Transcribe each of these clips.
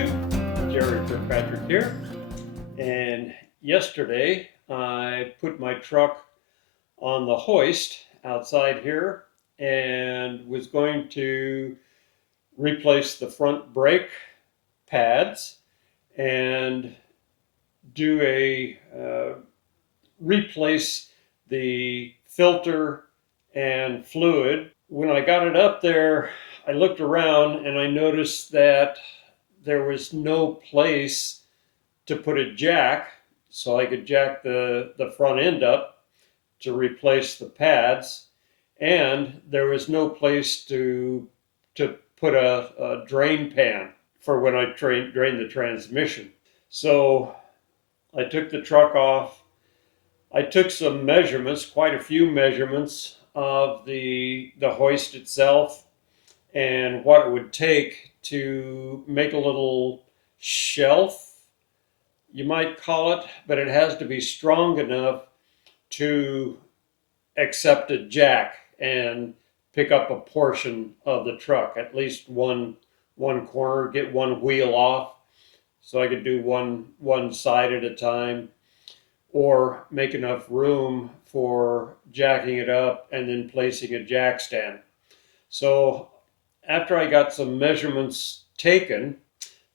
YouTube. Jerry Kirkpatrick here. And yesterday I put my truck on the hoist outside here and was going to replace the front brake pads and do a replace the filter and fluid. When I got it up there, I looked around and I noticed that there was no place to put a jack, so I could jack the front end up to replace the pads, and there was no place to put a drain pan for when I drain the transmission. So I took the truck off. I took some measurements, quite a few measurements of the hoist itself and what it would take to make a little shelf, you might call it, but it has to be strong enough to accept a jack and pick up a portion of the truck, at least one corner, get one wheel off, so I could do one side at a time, or make enough room for jacking it up and then placing a jack stand. So after I got some measurements taken,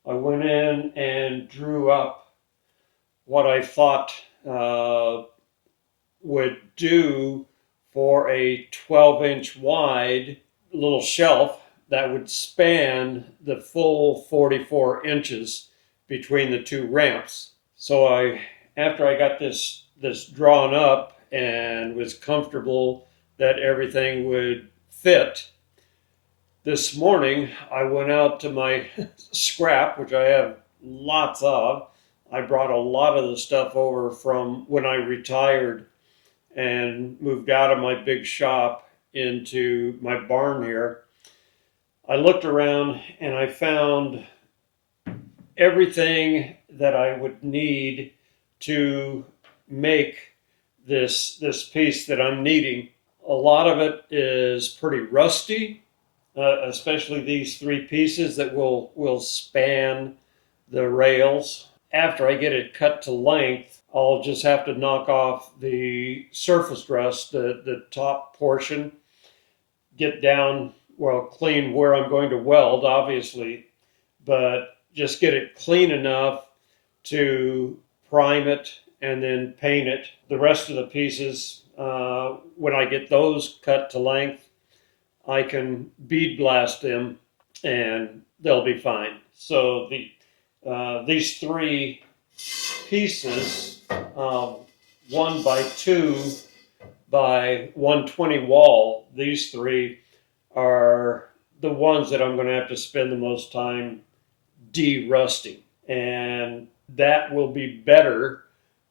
I went in and drew up what I thought would do for a 12-inch wide little shelf that would span the full 44 inches between the two ramps. So after I got this drawn up and was comfortable that everything would fit, this morning I went out to my scrap, which I have lots of. I brought a lot of the stuff over from when I retired and moved out of my big shop into my barn here. I looked around and I found everything that I would need to make this piece that I'm needing. A lot of it is pretty rusty, especially these three pieces that will span the rails. After I get it cut to length, I'll just have to knock off the surface rust, the top portion, get down, well, clean where I'm going to weld, obviously, but just get it clean enough to prime it and then paint it. The rest of the pieces, when I get those cut to length, I can bead blast them and they'll be fine. So these three pieces, 1 by 2 by 120 wall, these three are the ones that I'm going to have to spend the most time de-rusting. And that will be better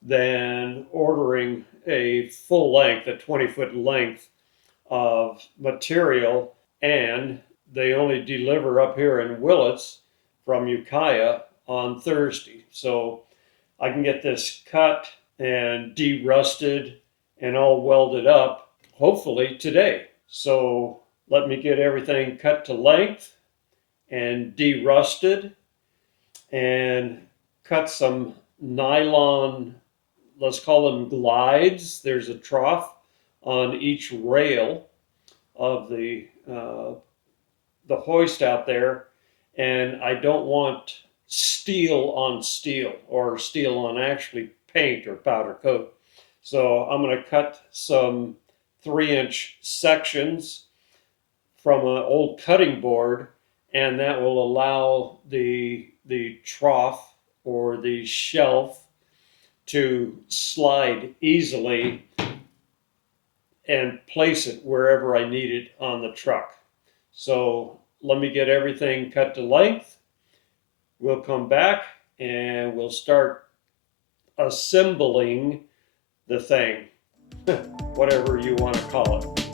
than ordering a full length, a 20-foot length of material, and they only deliver up here in Willits from Ukiah on Thursday. So I can get this cut and de-rusted and all welded up, hopefully today. So let me get everything cut to length and de-rusted and cut some nylon, let's call them glides. There's a trough on each rail of the hoist out there, and I don't want steel on steel or steel on actually paint or powder coat. So I'm going to cut some 3-inch sections from an old cutting board, and that will allow the trough or the shelf to slide easily and place it wherever I need it on the truck. So let me get everything cut to length. We'll come back and we'll start assembling the thing, whatever you want to call it.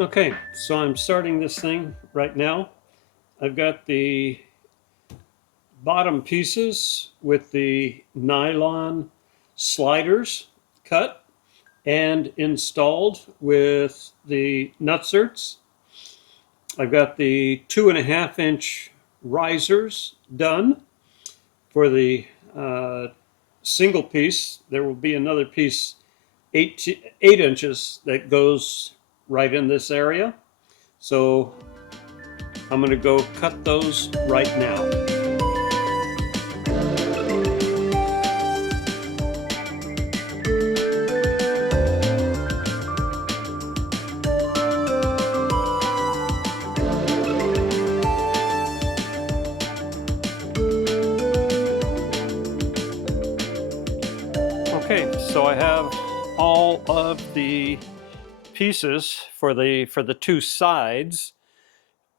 Okay, so I'm starting this thing right now. I've got the bottom pieces with the nylon sliders cut and installed with the nutserts. I've got the 2.5-inch risers done for the single piece. There will be another piece 8 inches that goes right in this area. So I'm going to go cut those right now. Okay, so I have all of the pieces for the two sides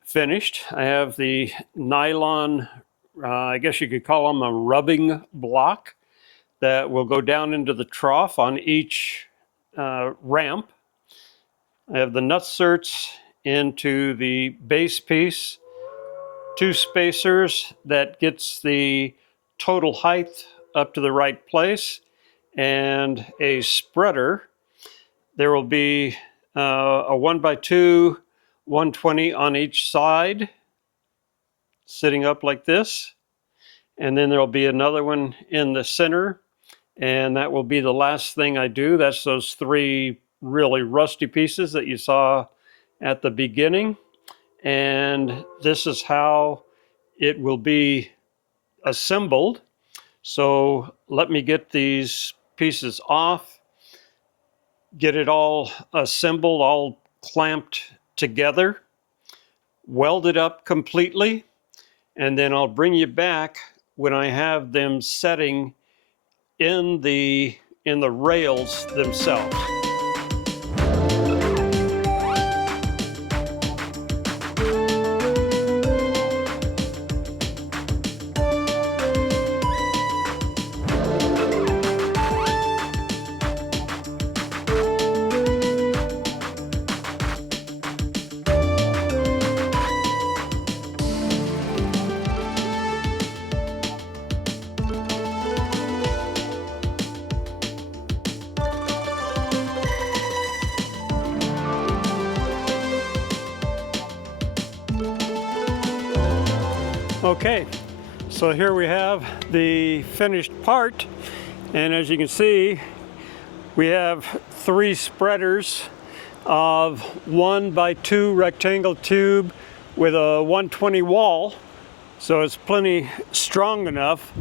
finished. I have the nylon, I guess you could call them a rubbing block that will go down into the trough on each ramp. I have the nutserts into the base piece, 2 spacers that gets the total height up to the right place, and a spreader. There will be a 1x2 120 on each side, sitting up like this. And then there'll be another one in the center, and that will be the last thing I do. That's those 3 really rusty pieces that you saw at the beginning. And this is how it will be assembled. So let me get these pieces off, get it all assembled, all clamped together, welded up completely, and then I'll bring you back when I have them setting in the rails themselves. Okay, so here we have the finished part, and as you can see, we have 3 spreaders of 1x2 rectangle tube with a 120 wall, so it's plenty strong enough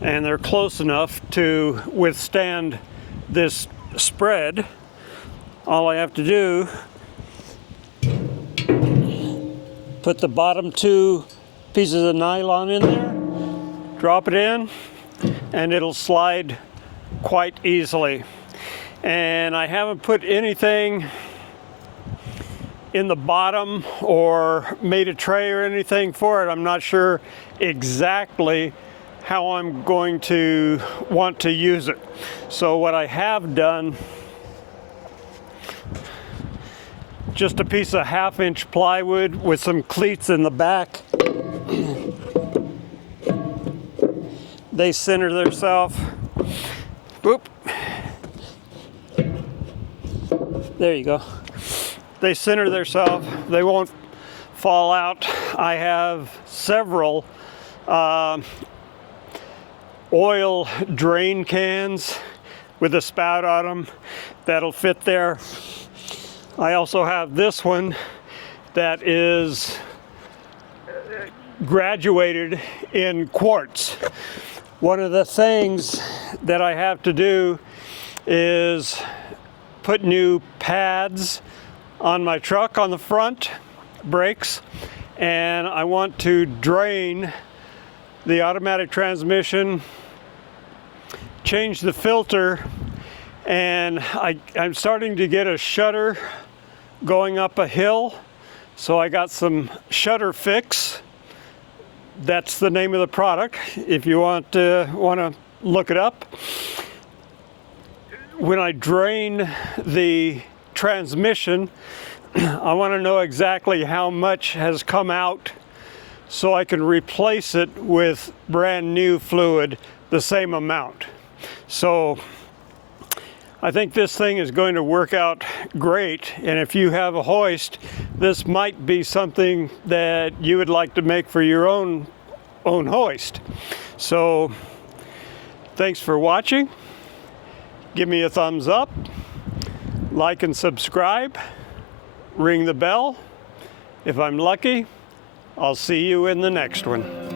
and they're close enough to withstand this spread. All I have to do, put the bottom 2 pieces of nylon in there, drop it in, and it'll slide quite easily. And I haven't put anything in the bottom or made a tray or anything for it. I'm not sure exactly how I'm going to want to use it. So what I have done, just a piece of 1/2-inch plywood with some cleats in the back. They center themselves. Whoop. There you go. They center themselves. They won't fall out. I have several oil drain cans with a spout on them that'll fit there. I also have this one that is graduated in quartz. One of the things that I have to do is put new pads on my truck on the front brakes, and I want to drain the automatic transmission, change the filter, and I'm starting to get a shutter going up a hill, so I got some shutter fix. That's the name of the product if you want to look it up. When I drain the transmission, I want to know exactly how much has come out so I can replace it with brand new fluid the same amount. So I think this thing is going to work out great, and if you have a hoist, this might be something that you would like to make for your own hoist. So thanks for watching. Give me a thumbs up, like and subscribe, ring the bell. If I'm lucky, I'll see you in the next one.